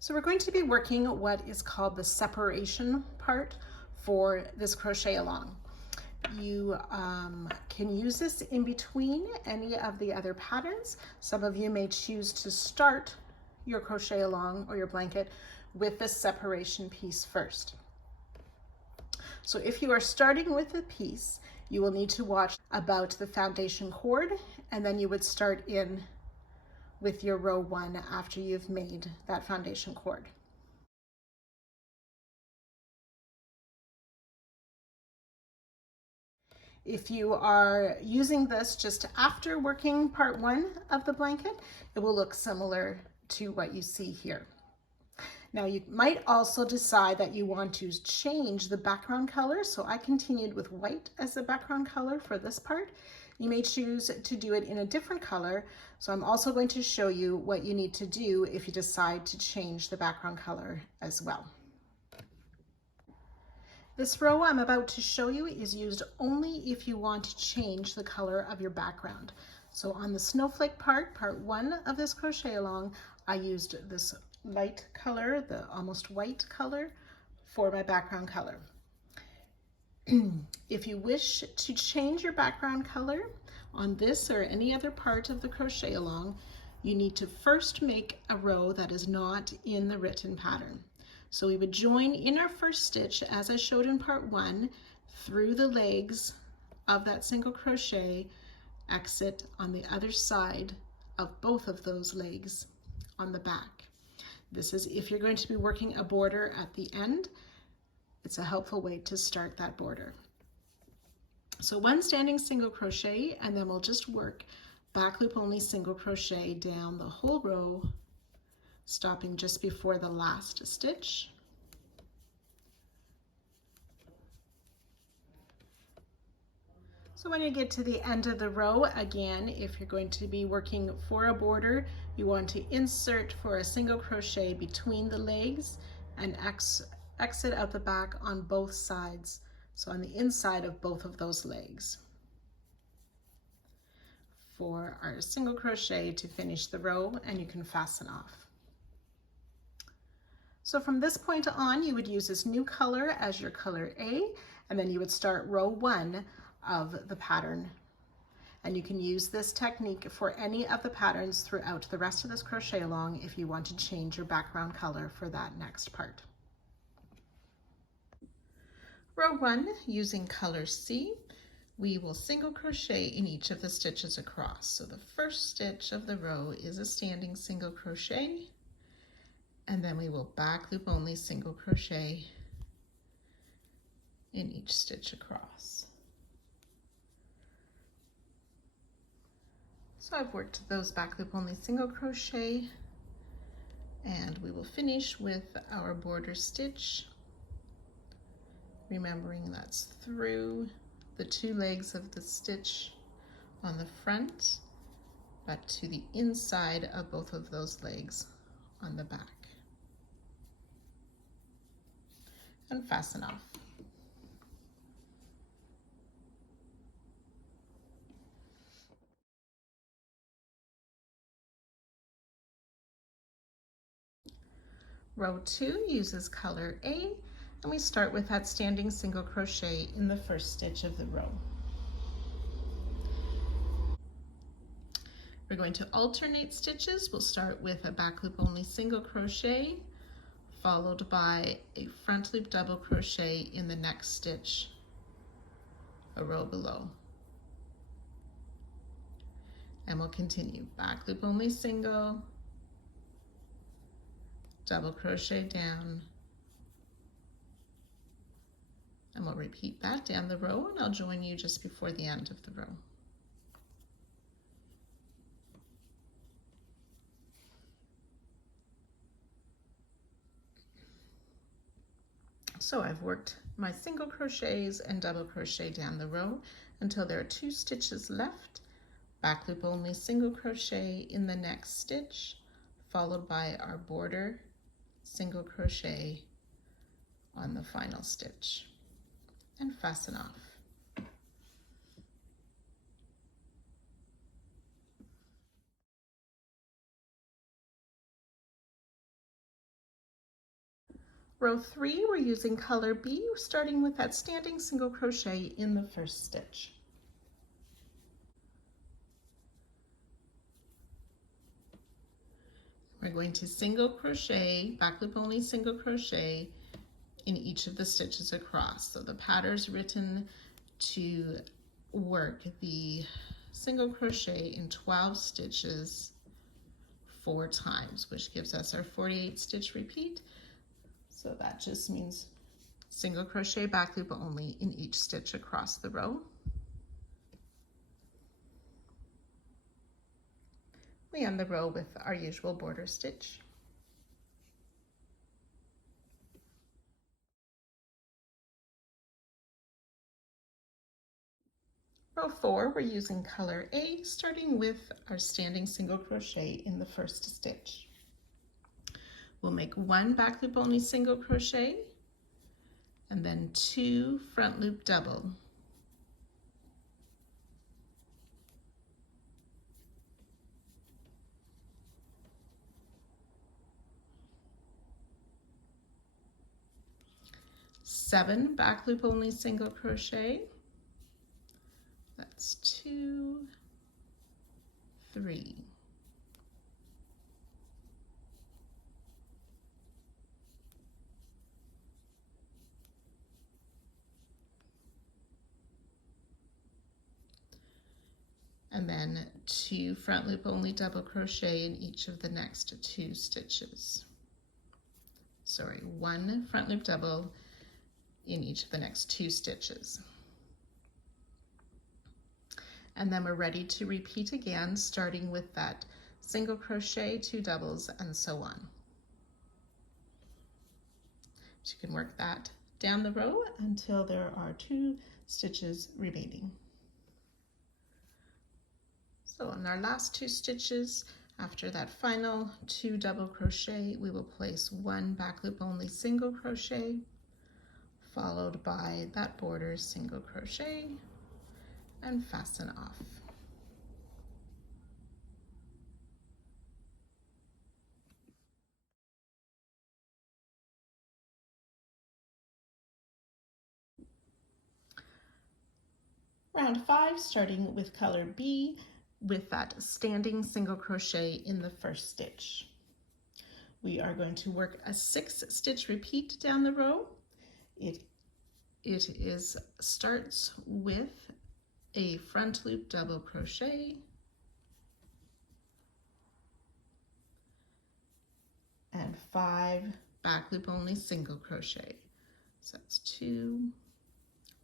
So we're going to be working what is called the separation part for this crochet along. You can use this in between any of the other patterns. Some of you may choose to start your crochet along or your blanket with this separation piece first. So if you are starting with a piece, you will need to watch about the foundation cord, and then you would start in with your row 1 after you've made that foundation cord. If you are using this just after working part 1 of the blanket, it will look similar to what you see here. Now you might also decide that you want to change the background color. So I continued with white as the background color for this part. You may choose to do it in a different color. So I'm also going to show you what you need to do if you decide to change the background color as well. This row I'm about to show you is used only if you want to change the color of your background. So on the snowflake part 1 of this crochet along, I used this light color, the almost white color, for my background color. If you wish to change your background color on this or any other part of the crochet along, you need to first make a row that is not in the written pattern. So we would join in our first stitch, as I showed in part 1, through the legs of that single crochet, exit on the other side of both of those legs on the back. This is if you're going to be working a border at the end. It's a helpful way to start that border. So 1 standing single crochet, and then we'll just work back loop only single crochet down the whole row, stopping just before the last stitch. So when you get to the end of the row, again, if you're going to be working for a border, you want to insert for a single crochet between the legs and exit out the back on both sides. So on the inside of both of those legs for our single crochet to finish the row, and you can fasten off. So from this point on, you would use this new color as your color A, and then you would start row 1 of the pattern. And you can use this technique for any of the patterns throughout the rest of this crochet along if you want to change your background color for that next part. Row 1, using color C, we will single crochet in each of the stitches across. So the first stitch of the row is a standing single crochet, and then we will back loop only single crochet in each stitch across. So I've worked those back loop only single crochet, and we will finish with our border stitch, remembering that's through the 2 legs of the stitch on the front, but to the inside of both of those legs on the back, and fasten off. Row 2 uses color A, and we start with that standing single crochet in the first stitch of the row. We're going to alternate stitches. We'll start with a back loop only single crochet, followed by a front loop double crochet in the next stitch, a row below. And we'll continue back loop only single, double crochet down, and we'll repeat that down the row, and I'll join you just before the end of the row. So I've worked my single crochets and double crochet down the row until there are 2 stitches left, back loop only single crochet in the next stitch, followed by our border single crochet on the final stitch, and fasten off. Row 3, we're using color B, starting with that standing single crochet in the first stitch. We're going to single crochet, back loop only single crochet in each of the stitches across. So the pattern's written to work the single crochet in 12 stitches 4 times, which gives us our 48 stitch repeat. So that just means single crochet back loop only in each stitch across the row. We end the row with our usual border stitch. Row 4, we're using color A, starting with our standing single crochet in the first stitch. We'll make 1 back loop only single crochet and then 2 front loop double. Seven back loop only single crochet. That's 2, 3. And then 2 front loop only double crochet in each of the next 2 stitches. Sorry, 1 front loop double in each of the next 2 stitches. And then we're ready to repeat again, starting with that single crochet, 2 doubles, and so on. So you can work that down the row until there are 2 stitches remaining. So in our last 2 stitches, after that final 2 double crochet, we will place 1 back loop only single crochet, followed by that border single crochet, and fasten off. Round 5, starting with color B, with that standing single crochet in the first stitch. We are going to work a 6 stitch repeat down the row. It starts with a front loop double crochet and 5 back loop only single crochet. So that's 2,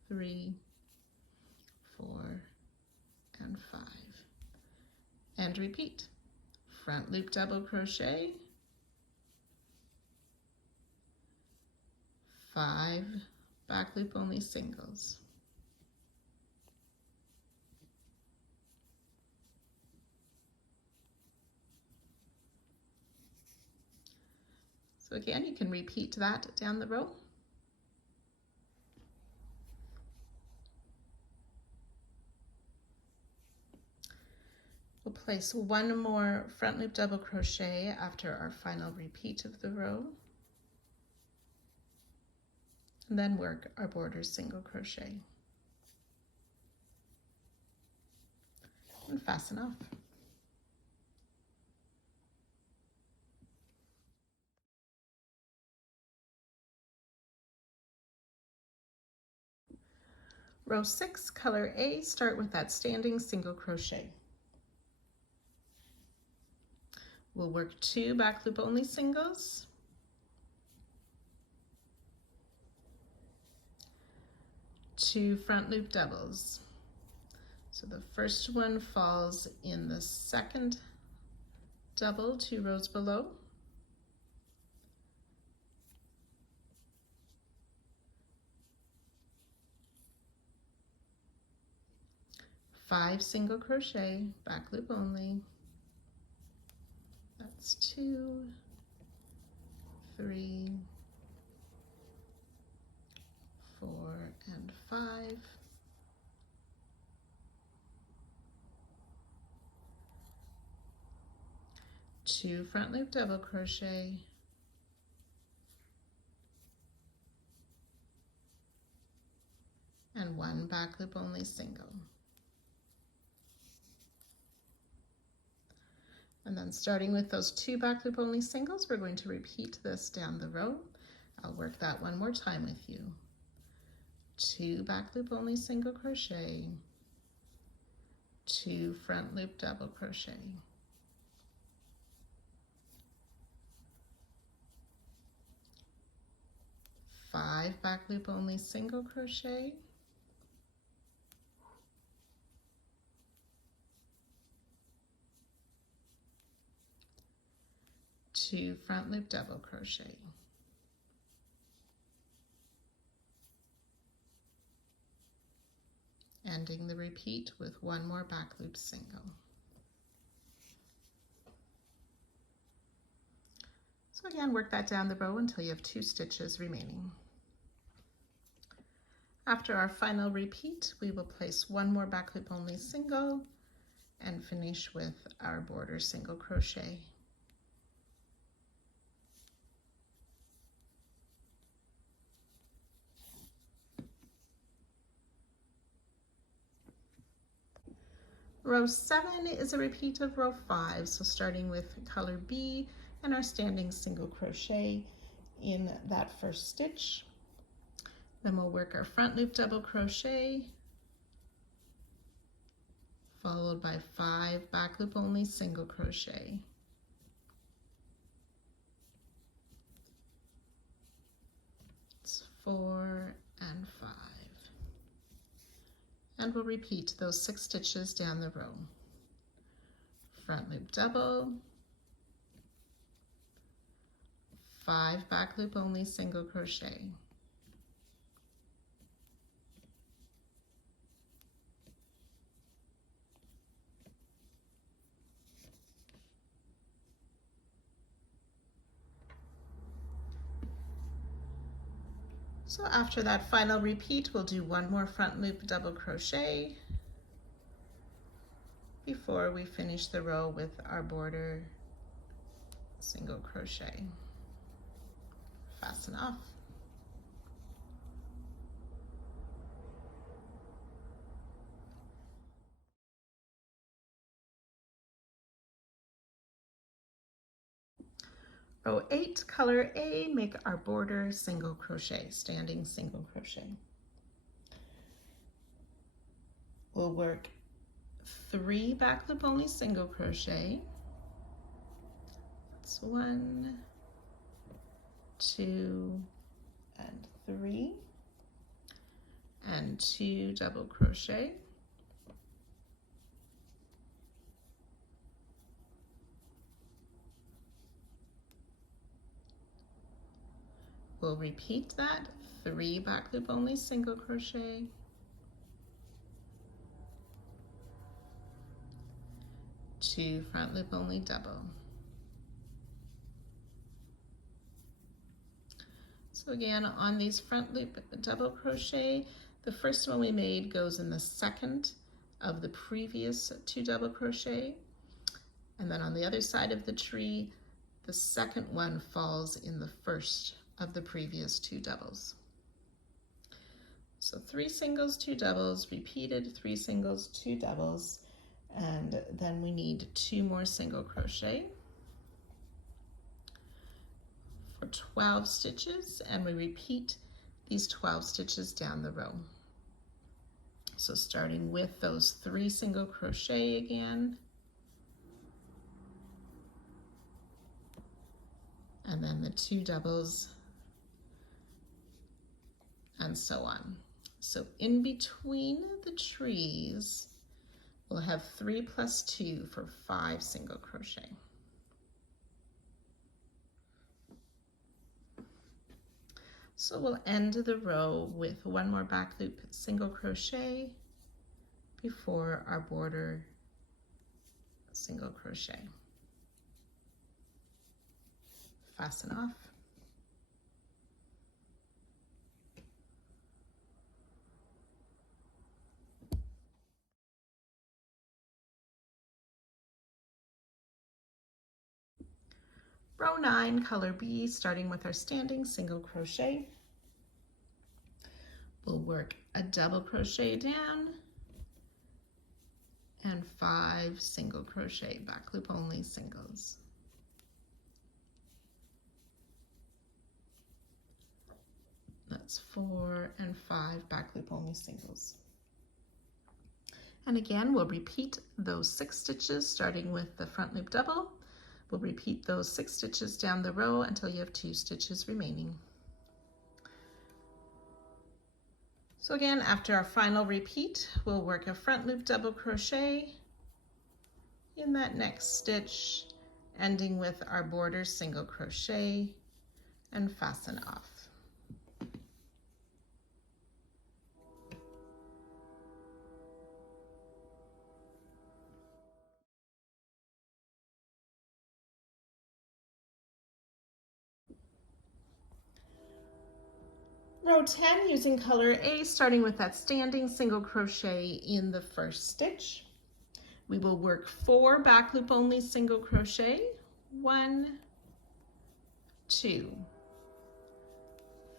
3, 4, and 5. And repeat. Front loop double crochet, 5 back loop only singles. So again, you can repeat that down the row. We'll place 1 more front loop double crochet after our final repeat of the row, and then work our border single crochet and fasten off. Row 6, color A, start with that standing single crochet. We'll work 2 back loop only singles, 2 front loop doubles. So the first one falls in the second double 2 rows below. Five single crochet, back loop only. That's 2, 3, 4, and 5. Two front loop double crochet, back loop only single. And then starting with those 2 back loop only singles, we're going to repeat this down the row. I'll work that one more time with you. 2 back loop only single crochet, 2 front loop double crochet, 5 back loop only single crochet, 2 front loop double crochet, ending the repeat with 1 more back loop single. So again, work that down the row until you have 2 stitches remaining. After our final repeat, we will place 1 more back loop only single and finish with our border single crochet. Row 7 is a repeat of row 5, so starting with color B and our standing single crochet in that first stitch. Then we'll work our front loop double crochet, followed by 5 back loop only single crochet. It's 4 and 5. And we'll repeat those 6 stitches down the row. Front loop double, 5 back loop only single crochet, so after that final repeat, we'll do 1 more front loop double crochet before we finish the row with our border single crochet. Fasten off. Row 8, color A, make our border single crochet, standing single crochet. We'll work 3 back loop only single crochet. That's 1, 2, and 3, and 2 double crochet. We'll repeat that, 3 back loop only single crochet, 2 front loop only double. So again, on these front loop double crochet, the first one we made goes in the second of the previous 2 double crochet, and then on the other side of the tree, the second one falls in the first of the previous 2 doubles. So 3 singles, 2 doubles, repeated 3 singles, 2 doubles, and then we need 2 more single crochet for 12 stitches, and we repeat these 12 stitches down the row. So starting with those 3 single crochet again, and then the 2 doubles, and so on. So in between the trees, we'll have 3 plus 2 for 5 single crochet. So we'll end the row with 1 more back loop single crochet before our border single crochet. Fasten off. Row 9, color B, starting with our standing single crochet. We'll work a double crochet down, and 5 single crochet, back loop only singles. That's 4 and 5 back loop only singles. And again, we'll repeat those 6 stitches starting with the front loop double. We'll repeat those 6 stitches down the row until you have 2 stitches remaining. So again, after our final repeat, we'll work a front loop double crochet in that next stitch, ending with our border single crochet, and fasten off. Row 10 using color A, starting with that standing single crochet in the first stitch. We will work 4 back loop only single crochet, 1, 2,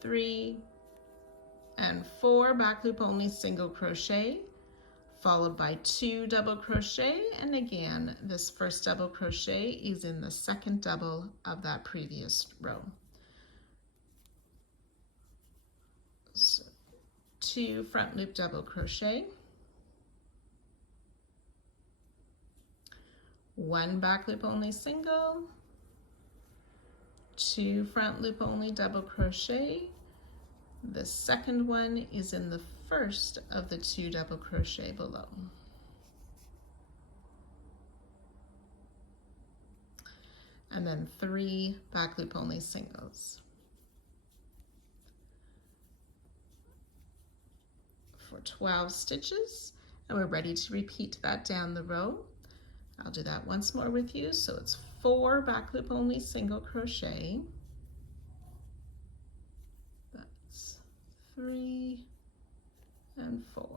3, and 4 back loop only single crochet, followed by 2 double crochet, and again this first double crochet is in the second double of that previous row. So 2 front loop double crochet, 1 back loop only single, 2 front loop only double crochet. The second one is in the first of the 2 double crochet below. And then 3 back loop only singles. For 12 stitches, and we're ready to repeat that down the row. I'll do that once more with you. So it's 4 back loop only single crochet. That's 3 and 4.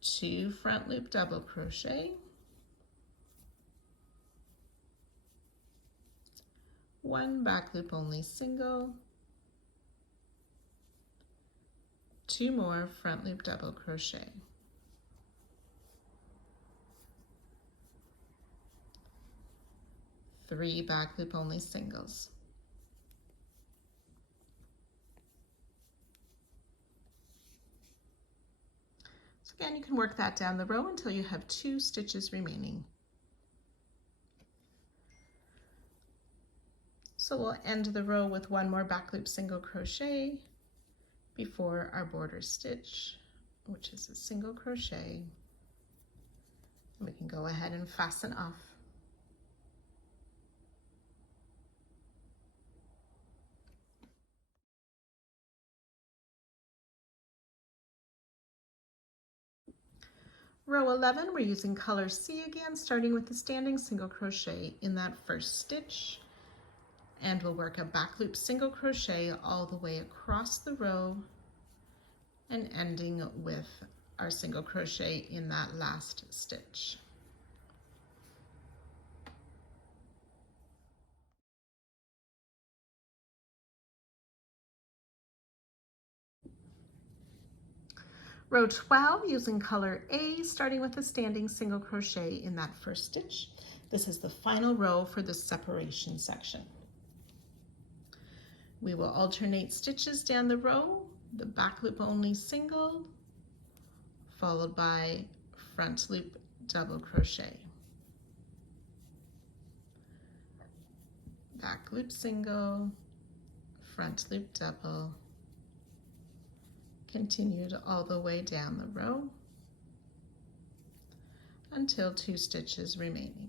2 front loop double crochet. 1 back loop only single. 2 more front loop double crochet. Three back loop only singles. So again, you can work that down the row until you have 2 stitches remaining. So we'll end the row with 1 more back loop single crochet before our border stitch, which is a single crochet. And we can go ahead and fasten off. Row 11, we're using color C again, starting with the standing single crochet in that first stitch. And we'll work a back loop single crochet all the way across the row and ending with our single crochet in that last stitch. Row 12, using color A, starting with the standing single crochet in that first stitch. This is the final row for the separation section. We will alternate stitches down the row, the back loop only single, followed by front loop double crochet. Back loop single, front loop double, continued all the way down the row until 2 stitches remaining.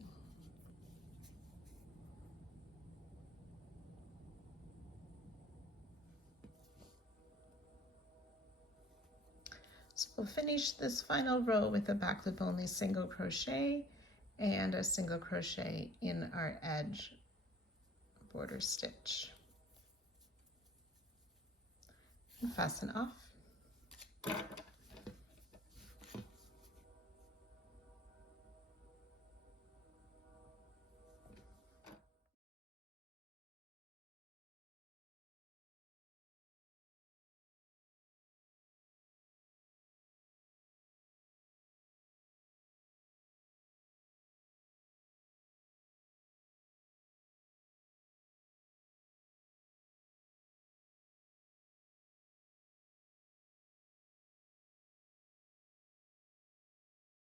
So we'll finish this final row with a back loop only single crochet and a single crochet in our edge border stitch. And fasten off.